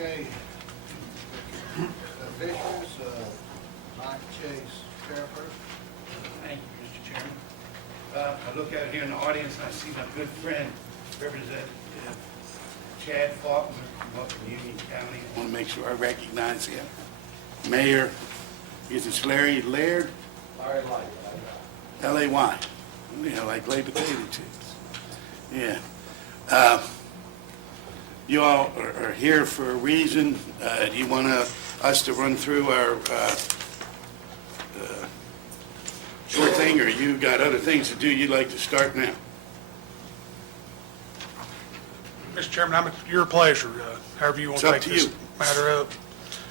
Okay. Officials, Mike Chase, chairperson. Thank you, Mr. Chairman. I look out here in the audience and I see my good friend, Representative Chad Faulkner from up in Union County. I want to make sure I recognize him. Mayor, is it Larry Laird? Larry Light. L-A-Y. Yeah, like lay potato chips. Yeah. You all are here for a reason. Do you want us to run through our short thing, or you got other things to do? You'd like to start now? Mr. Chairman, I'm at your pleasure, however you want to It's take up to this you. matter up.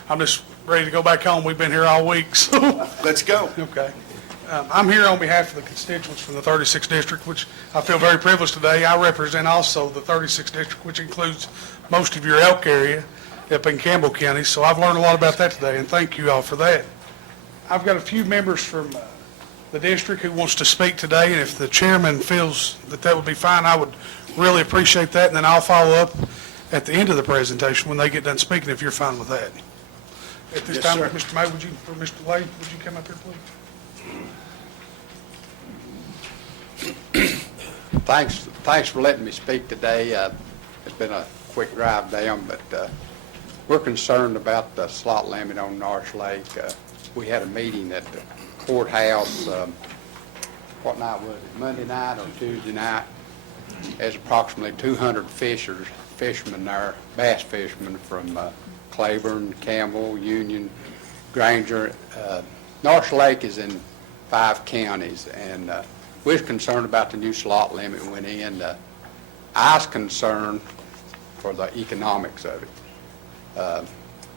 I'm just ready to go back home. We've been here all week, so. Let's go. Okay. I'm here on behalf of the constituents from the 36th District, which I feel very privileged today. I represent also the 36th District, which includes most of your Elk area up in Campbell County, so I've learned a lot about that today, and thank you all for that. I've got a few members from the district who wants to speak today, and if the chairman feels that that would be fine, I would really appreciate that, and then I'll follow up at the end of the presentation when they get done speaking, if you're fine with that. At this Yes, time, sir. Mr. May, or Mr. Lay, would you come up here, please? Thanks for letting me speak today. It's been a quick drive down, but we're concerned about the slot limit on Norris Lake. We had a meeting at the courthouse, what night was it, Monday night or Tuesday night? There's approximately 200 fishermen there, bass fishermen from Claiborne, Campbell, Union, Granger. Norris Lake is in 5 counties, and we're concerned about the new slot limit went in. I was concerned for the economics of it.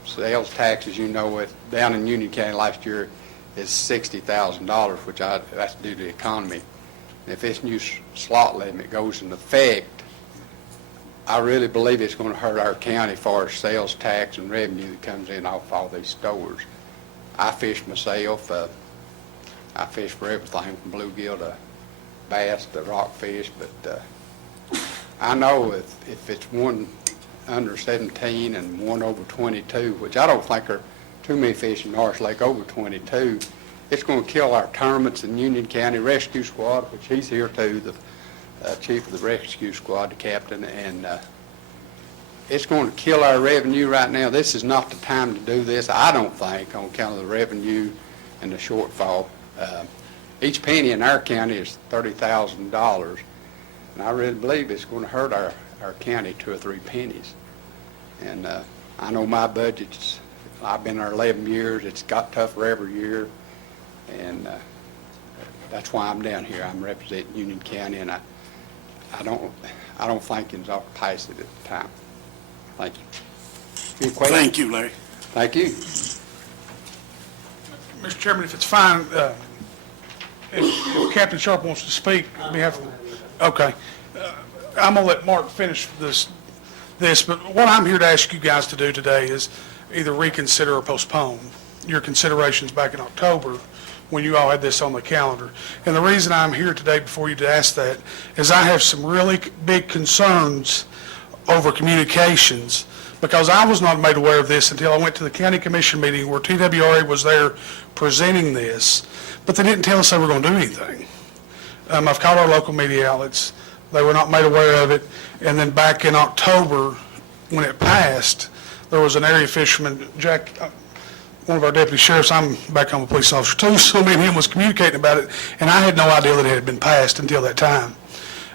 Sales taxes, you know, down in Union County last year is $60,000, which that's due to the economy. And if this new slot limit goes into effect, I really believe it's going to hurt our county as far as sales tax and revenue that comes in off all these stores. I fish myself. I fish for everything from bluegill to bass to rockfish, but I know if it's one under 17 and one over 22, which I don't think are too many fish in Norris Lake over 22, it's going to kill our tournaments in Union County Rescue Squad, which he's here too, the chief of the rescue squad, the captain, and it's going to kill our revenue right now. This is not the time to do this, I don't think, on account of the revenue and the shortfall. Each penny in our county is $30,000, and I really believe it's going to hurt our county 2 or 3 pennies. And I know my budget's, I've been there 11 years, it's got tougher every year, and that's why I'm down here. I'm representing Union County, and I don't think it's ought to pass it at the time. Thank you. Any questions? Thank you, Larry. Thank you. Mr. Chairman, if it's fine, if Captain Sharp wants to speak on behalf of, okay. I'm going to let Mark finish this, but what I'm here to ask you guys to do today is either reconsider or postpone your considerations back in October when you all had this on the calendar. And the reason I'm here today before you to ask that is I have some really big concerns over communications, because I was not made aware of this until I went to the county commission meeting where TWRA was there presenting this, but they didn't tell us they were going to do anything. I've called our local media outlets. They were not made aware of it. And then back in October, when it passed, there was an area fisherman, Jack, one of our deputy sheriffs, I'm back home a police officer too, so me and him was communicating about it, and I had no idea that it had been passed until that time.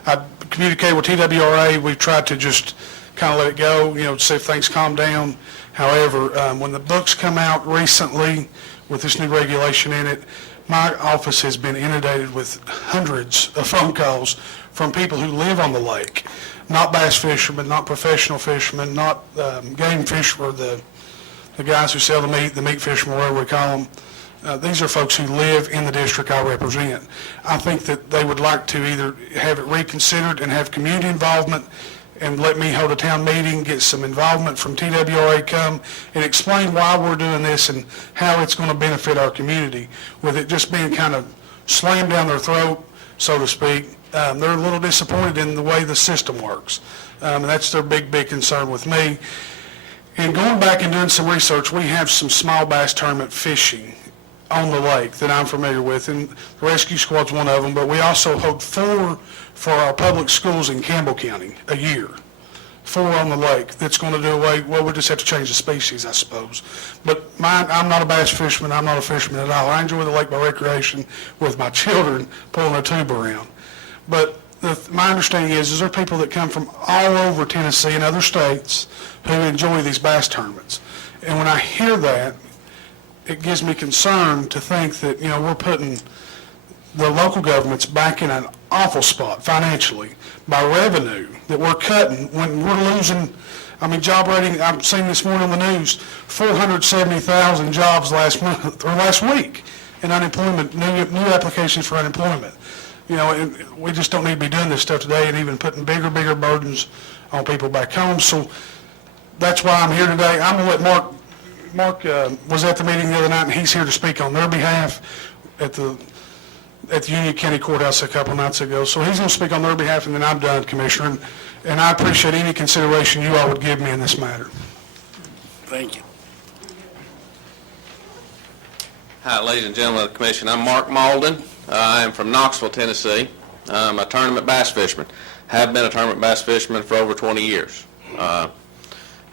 I communicated with TWRA. We tried to just kind of let it go, to see if things calm down. However, when the books come out recently with this new regulation in it, my office has been inundated with hundreds of phone calls from people who live on the lake, not bass fishermen, not professional fishermen, not game fishermen, or the guys who sell the meat fishermen, whatever we call them. These are folks who live in the district I represent. I think that they would like to either have it reconsidered and have community involvement and let me hold a town meeting, get some involvement from TWRA come and explain why we're doing this and how it's going to benefit our community, with it just being kind of slammed down their throat, so to speak. They're a little disappointed in the way the system works. And that's their big concern with me. And going back and doing some research, we have some small bass tournament fishing on the lake that I'm familiar with, and the rescue squad's one of them, but we also hold 4 for our public schools in Campbell County a year. 4 on the lake that's going to do away, well, we just have to change the species, I suppose. But I'm not a bass fisherman, I'm not a fisherman at all. I enjoy the lake by recreation with my children pulling a tube around. But my understanding is there are people that come from all over Tennessee and other states who enjoy these bass tournaments. And when I hear that, it gives me concern to think that, we're putting the local governments back in an awful spot financially by revenue that we're cutting when we're losing. Job rating, I've seen this morning on the news, 470,000 jobs last month or last week in unemployment, new applications for unemployment. And we just don't need to be doing this stuff today and even putting bigger burdens on people back home. So that's why I'm here today. I'm going to let Mark was at the meeting the other night, and he's here to speak on their behalf at the Union County Courthouse a couple nights ago. So he's going to speak on their behalf, and then I'm done, Commissioner. And I appreciate any consideration you all would give me in this matter. Thank you. Hi, ladies and gentlemen of the Commission. I'm Mark Malden. I am from Knoxville, Tennessee. I'm a tournament bass fisherman. Have been a tournament bass fisherman for over 20 years. Have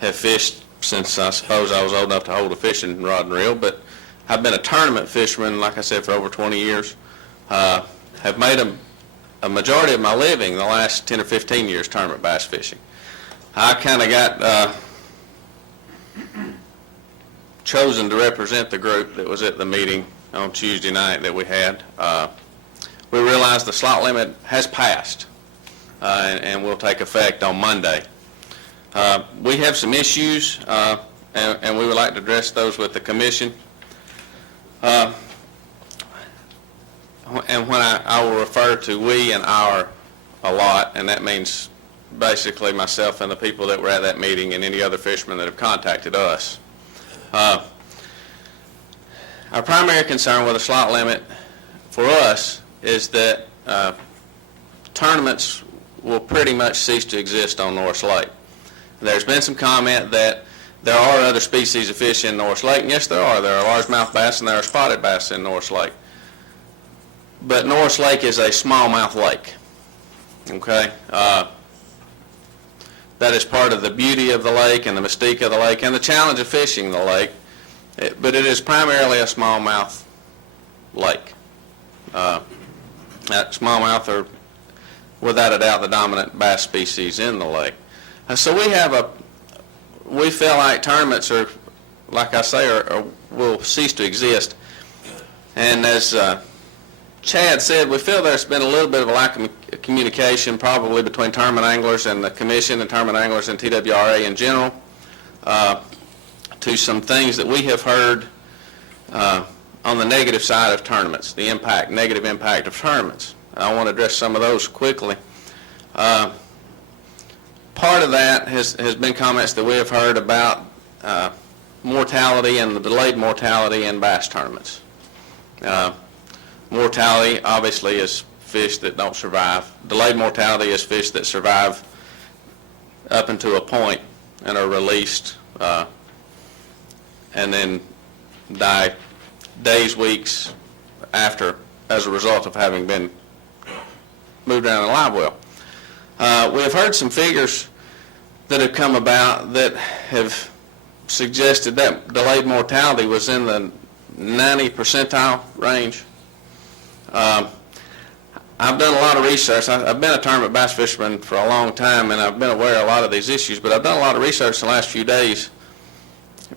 fished since I suppose I was old enough to hold a fishing rod and reel, but I've been a tournament fisherman, like I said, for over 20 years. Have made a majority of my living the last 10 or 15 years tournament bass fishing. I kind of got chosen to represent the group that was at the meeting on Tuesday night that we had. We realized the slot limit has passed and will take effect on Monday. We have some issues and we would like to address those with the Commission. And when I will refer to we and our a lot, and that means basically myself and the people that were at that meeting and any other fishermen that have contacted us. Our primary concern with the slot limit for us is that tournaments will pretty much cease to exist on Norris Lake. There's been some comment that there are other species of fish in Norris Lake, and yes there are. There are largemouth bass and there are spotted bass in Norris Lake. But Norris Lake is a smallmouth lake, okay? That is part of the beauty of the lake and the mystique of the lake and the challenge of fishing the lake. But it is primarily a smallmouth lake. Smallmouth are, without a doubt, the dominant bass species in the lake. So we feel like tournaments are, like I say, will cease to exist. And as Chad said, we feel there's been a little bit of a lack of communication probably between tournament anglers and the Commission and tournament anglers and TWRA in general to some things that we have heard on the negative side of tournaments, the negative impact of tournaments. I want to address some of those quickly. Part of that has been comments that we have heard about mortality and the delayed mortality in bass tournaments. Mortality obviously is fish that don't survive. Delayed mortality is fish that survive up until a point and are released and then die days, weeks after as a result of having been moved around in a live well. We have heard some figures that have come about that have suggested that delayed mortality was in the 90 percentile range. I've done a lot of research. I've been a tournament bass fisherman for a long time, and I've been aware of a lot of these issues, but I've done a lot of research in the last few days.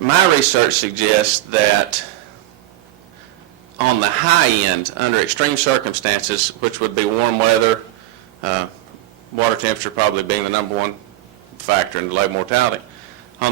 My research suggests that on the high end, under extreme circumstances, which would be warm weather, water temperature probably being the #1 factor in delayed mortality,